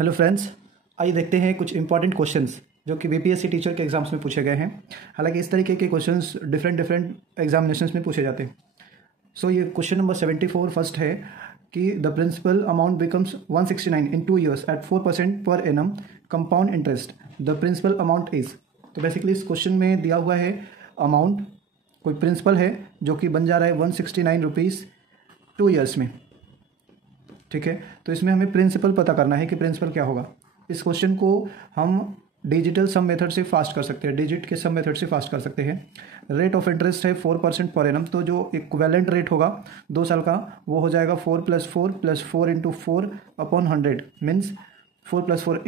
Hello friends, आइए देखते हैं कुछ इंपॉर्टेंट क्वेश्चंस जो कि बीपीएससी टीचर के एग्जाम्स में पूछे गए हैं। हालांकि इस तरीके के क्वेश्चंस डिफरेंट एग्जामिनेशंस में पूछे जाते हैं। सो ये क्वेश्चन नंबर 74 फर्स्ट है कि the principal amount becomes 169 in 2 years at 4% per annum compound interest, the principal amount is. तो बेसिकली इस क्वेश्चन में दिया हुआ है अमाउंट, कोई प्रिंसिपल है जो कि बन जा रहा है 169 रुपीज़ 2 years में। ठीक है, तो इसमें हमें प्रिंसिपल पता करना है कि प्रिंसिपल क्या होगा। इस क्वेश्चन को हम डिजिटल सम मेथड से फास्ट कर सकते हैं, डिजिट के सम मेथड से फास्ट कर सकते हैं। रेट ऑफ इंटरेस्ट है 4% पर एनम, तो जो इक्विवेलेंट रेट होगा 2 साल का वो हो जाएगा 4 + 4 + 4 × 4 अपॉन 100 मीन्स 4 + 4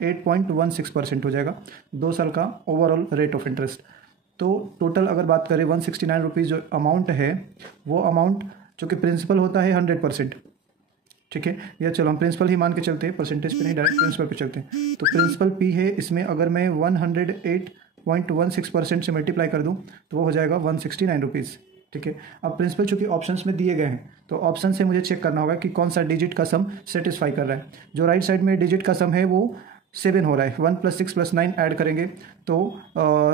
8.16% हो जाएगा 2 साल का ओवरऑल रेट ऑफ इंटरेस्ट। तो टोटल अगर बात करें 169 रुपीज़ जो अमाउंट है, वो अमाउंट जो कि प्रिंसिपल होता है 100%। ठीक है, या चलो हम प्रिंसिपल ही मान के चलते हैं, परसेंटेज पे नहीं, डायरेक्ट प्रिंसिपल पे चलते हैं। तो प्रिंसिपल पी है, इसमें अगर मैं 108.16% से मल्टीप्लाई कर दूं तो वो हो जाएगा 169 रुपीज़। ठीक है, अब प्रिंसिपल चूंकि ऑप्शंस में दिए गए हैं तो ऑप्शन से मुझे चेक करना होगा कि कौन सा डिजिट का सम सेटिस्फाई कर रहा है। जो राइट साइड में डिजिट का सम है वो 7 हो रहा है, 1 + 6 + 9 ऐड करेंगे तो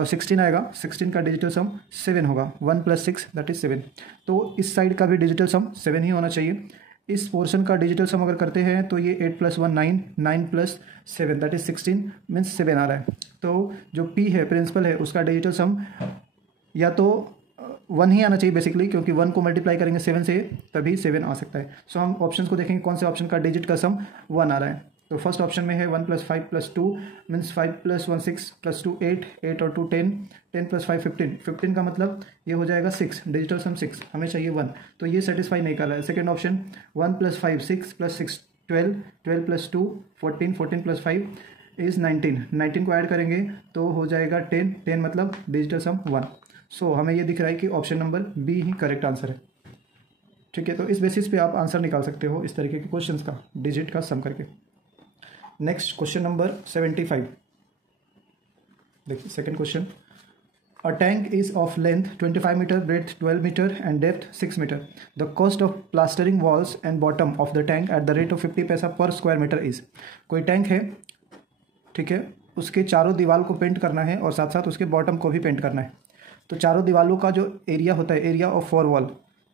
16 आएगा। 16 का डिजिटल सम 7 होगा, 1 + 6 दैट इज 7। तो इस साइड का भी डिजिटल सम 7 ही होना चाहिए। इस पोर्शन का डिजिटल सम अगर करते हैं तो ये 8 + 1 9, 9 + 7 दैट इज 16 मीन्स 7 आ रहा है। तो जो पी है प्रिंसिपल है उसका डिजिटल सम या तो 1 ही आना चाहिए बेसिकली, क्योंकि 1 को मल्टीप्लाई करेंगे 7 से तभी 7 आ सकता है। सो हम ऑप्शन को देखेंगे कौन से ऑप्शन का डिजिट का सम 1 आ रहा है। तो फर्स्ट ऑप्शन में है 1 + 5 + 2 मीन्स 5 + 1 6 + 2 8, 8 और 2 10, 10 + 5 15, 15 का मतलब ये हो जाएगा 6, डिजिटल सम 6, हमें चाहिए 1, तो ये सेटिस्फाई नहीं कर रहा है। सेकेंड ऑप्शन 1 + 5 6 + 6 12, 12 + 2 14, 14 + 5 इज 19, 19 को ऐड करेंगे तो हो जाएगा 10, 10 मतलब डिजिटल सम 1। सो हमें ये दिख रहा है कि ऑप्शन नंबर बी ही करेक्ट आंसर है। ठीक है, तो इस बेसिस पे आप आंसर निकाल सकते हो इस तरीके के क्वेश्चंस का डिजिट का सम करके। नेक्स्ट क्वेश्चन नंबर 75, देखिए second question. A tank is of length 25 metre, breadth 12 metre and depth 6 metre. The cost of plastering walls and bottom of the tank at the rate of 50 paisa per square metre is. कोई tank है, ठीक है, उसके चारों दीवार को paint करना है और साथ साथ उसके बॉटम को भी पेंट करना है। तो चारों दीवारों का जो एरिया होता है, area of 4 wall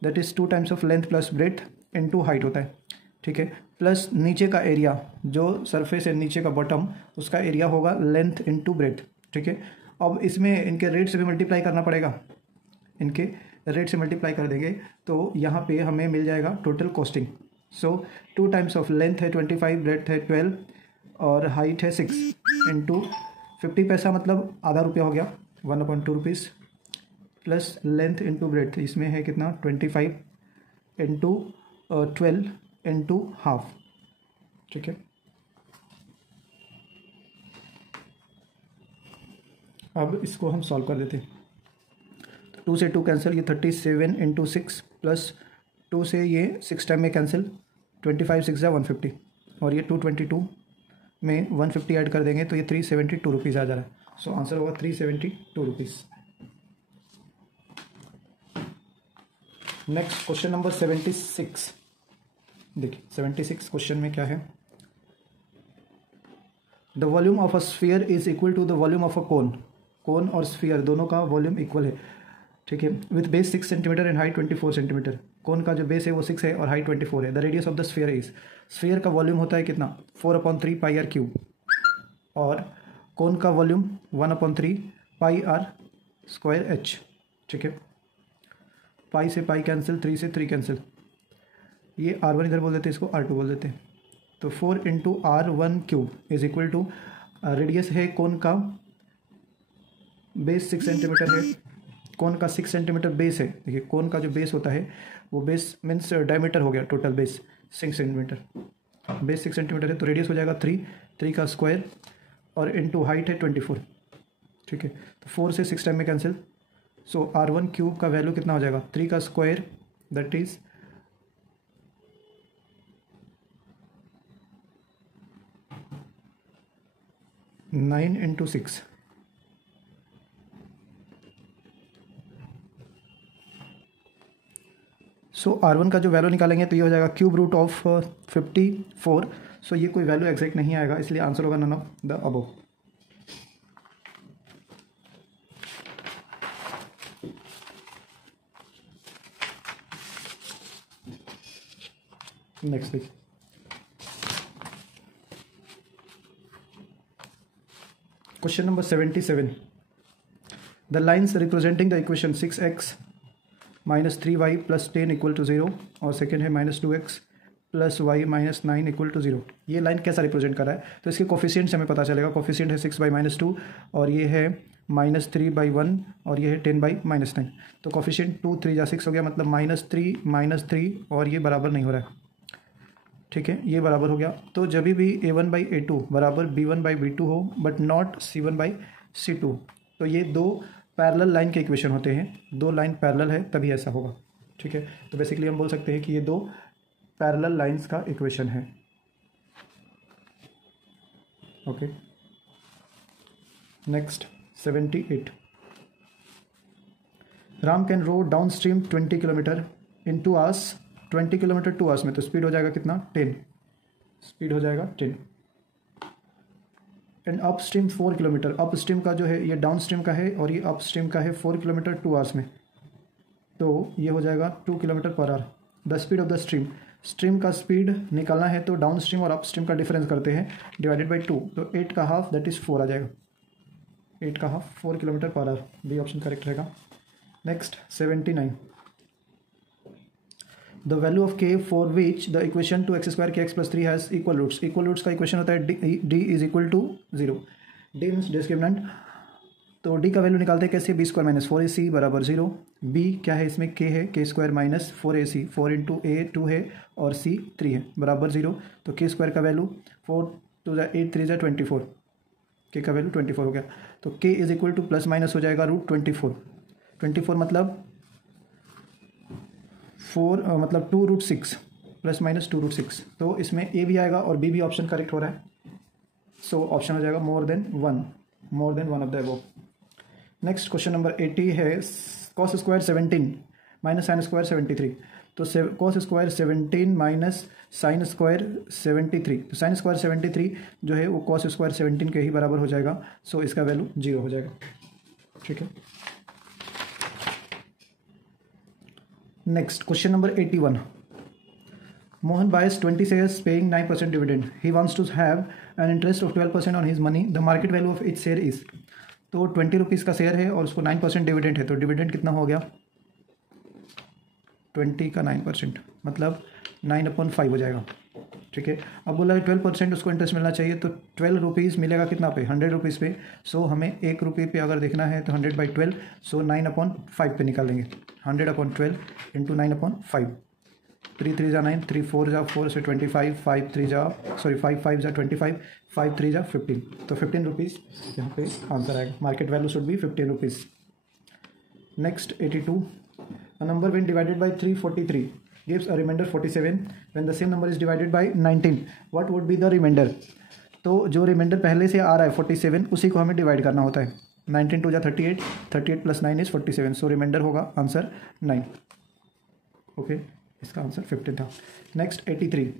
that is 2 times of length plus breadth into height होता है। ठीक है, प्लस नीचे का एरिया जो सरफेस है नीचे का बॉटम, उसका एरिया होगा लेंथ इनटू ब्रेथ। ठीक है, अब इसमें इनके रेट से भी मल्टीप्लाई करना पड़ेगा, इनके रेट से मल्टीप्लाई कर देंगे तो यहाँ पे हमें मिल जाएगा total costing. So 2 times of length है 25, ब्रेथ है 12 और हाइट है 6 इंटू 50 पैसा मतलब आधा रुपया हो गया 1/2 rupees, plus length into breath इसमें है कितना 25 इंटू 12 इंटू हाफ। ठीक है, अब इसको हम सॉल्व कर देते हैं। तो 2 से 2 कैंसिल, ये 37 इंटू 6 प्लस 2 से ये 6 टाइम में कैंसिल, 25 6 जा 150 और ये 222 में 150 ऐड कर देंगे तो ये 372 रुपीज़ आ जा रहा है। सो आंसर होगा 372 रुपीज़। नेक्स्ट क्वेश्चन नंबर 76, देखिए 76 क्वेश्चन में क्या है। The volume of a sphere is equal to the volume of a cone. Cone और स्फीयर दोनों का वॉल्यूम इक्वल है। ठीक है, with base 6 centimetre and height 24 centimetre. Cone का जो बेस है वो 6 है और हाइट 24 है। The radius of the sphere is, sphere का वॉल्यूम होता है कितना 4/3 πr³ और कोन का वॉल्यूम 1/3 πr²h। ठीक है, पाई से पाई कैंसिल, 3 से 3 कैंसिल, ये R1 इधर बोल देते हैं, इसको R2 बोल देते हैं। तो 4 × R1³ is equal to, radius है कोन का, बेस 6 सेंटीमीटर है, कोन का 6 सेंटीमीटर बेस है। देखिए कोन का जो बेस होता है वो बेस मीन्स डायमीटर हो गया, total base 6 centimetre, base 6 centimetre है तो रेडियस हो जाएगा 3 का स्क्वायर और इंटू हाइट है 24। ठीक है, तो 4 से 6 टाइम में कैंसिल, सो R1³ का वैल्यू कितना हो जाएगा 3 का square that is 9 × 6। So R1 का जो वैल्यू निकालेंगे तो ये हो जाएगा क्यूब रूट ऑफ 54। सो ये कोई वैल्यू एग्जैक्ट नहीं आएगा, इसलिए आंसर होगा none of the above. Next page. Question number 77। The lines representing the equation 6x minus 3y plus 10 equal to 0 और सेकेंड है minus 2x plus y minus 9 equal to 0। ये line कैसा represent कर रहा है, तो इसके कोफिशिएंट से हमें पता चलेगा। कोफिशिएंट है 6/-2 और ये है -3/1 और ये है 10/-9। तो कोफिशिएंट 2 3 जा 6 हो गया, मतलब -3 और ये बराबर नहीं हो रहा है। ठीक है, ये बराबर हो गया। तो जब भी a1/a2 बराबर b1/b2 हो बट नॉट c1/c2, तो ये दो पैरेलल लाइन के इक्वेशन होते हैं। दो लाइन पैरेलल है तभी ऐसा होगा। ठीक है, तो बेसिकली हम बोल सकते हैं कि ये दो पैरेलल लाइंस का इक्वेशन है। Okay, next 78। Ram can row downstream 20 kilometre in 2 hours. 20 kilometre 2 hours में, तो स्पीड हो जाएगा कितना, 10। स्पीड हो जाएगा 10। And up stream 4 kilometre. Up stream का जो है ये डाउन स्ट्रीम का है और ये अप स्ट्रीम का है 4 किलोमीटर 2 आवर्स में, तो ये हो जाएगा 2 kilometre per our. The speed of the stream, stream का स्पीड निकालना है तो डाउन स्ट्रीम और अप स्ट्रीम का डिफरेंस करते हैं, डिवाइडेड बाई 2, तो 8 का हाफ दैट इज़ 4 आ जाएगा। 8 का half 4 kilometre per hour, B option correct रहेगा। Next 79। The value of k for which the equation 2x² kx + 3 has equal roots. Equal roots का equation होता है d is equal to 0। d means discriminant, तो d का value निकालते हैं कैसे, b² - 4ac बराबर 0। b क्या है, इसमें k है, k² - 4ac, 4 इंटू a 2 है और c 3 है बराबर 0। तो k² का वैल्यू 4 2 जा 8 3 जा 24, k का वैल्यू 24 हो गया। तो k is equal two plus minus हो जाएगा √24। 24 मतलब 4 मतलब 2√6 प्लस माइनस 2√6, तो इसमें a भी आएगा और b भी ऑप्शन करेक्ट हो रहा है। सो ऑप्शन हो जाएगा more than one of the above. Next question number 80 है cos square 17 minus sine square 73। तो cos square 17 minus sine square 73, तो साइन स्क्वायर 73 जो है वो cos स्क्वायर 17 के ही बराबर हो जाएगा। सो इसका वैल्यू 0 हो जाएगा। ठीक है, next question number 81। Mohan buys 20 shares paying 9% dividend. He wants to have an interest of 12% on his money. The market value of each share is, तो 20 रुपीज़ का शेयर है और उसको 9% डिविडेंड है, तो डिविडेंड कितना हो गया, 20 का 9% मतलब 9/5 हो जाएगा। ठीक है, अब बोला 12% उसको इंटरेस्ट मिलना चाहिए, तो 12 रुपीज़ मिलेगा कितना पे, 100 रुपीज़ पे। सो हमें 1 रुपये पे अगर देखना है तो 100/12, सो 9/5 पे निकालेंगे। 100/12 इंटू 9/5, 3 3 जा 9, 3 4 जा 4 से 25, 5 5 5 जा 25, 5 3 जा 15, तो 15 रुपीज़ यहाँ पे आंसर आएगा। Market value should be 15 rupees. Next 82। A number when divided by 343 gives a remainder 47 when the same number is divided by 19, what would be the remainder। तो जो रिमाइंडर पहले से आ रहा है 47, उसी को हमें डिवाइड करना होता है। 19 2 जा 38, 38 प्लस 9 इज 47, सो रिमाइंडर होगा आंसर 9। ओके, इसका आंसर 15 था। Next 83।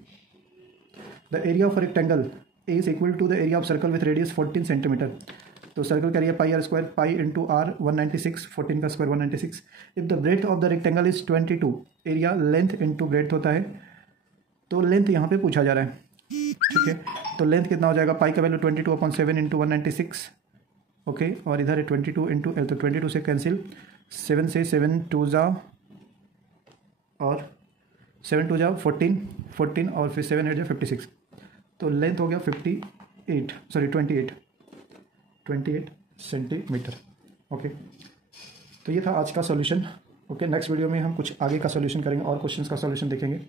The area of rectangle is equal to the area of circle with radius 14 centimetre. तो सर्कल का area πr² pi into r 196, 14 का square 196। If the breadth of the rectangle is 22, area length into breadth होता है, तो length यहाँ पे पूछा जा रहा है। ठीक है, तो लेंथ कितना हो जाएगा, पाई का वैल्यू 22/7 इंटू 196। ओके, और इधर है 22 इंटू एल, तो 22 से कैंसिल, 7 से 7 2 जा और 7 2 जा 14 और फिर 7 8 जा 56, तो लेंथ हो गया 28 सेंटीमीटर। ओके, तो ये था आज का सॉल्यूशन। ओके, नेक्स्ट वीडियो में हम कुछ आगे का सॉल्यूशन करेंगे और क्वेश्चंस का सॉल्यूशन देखेंगे।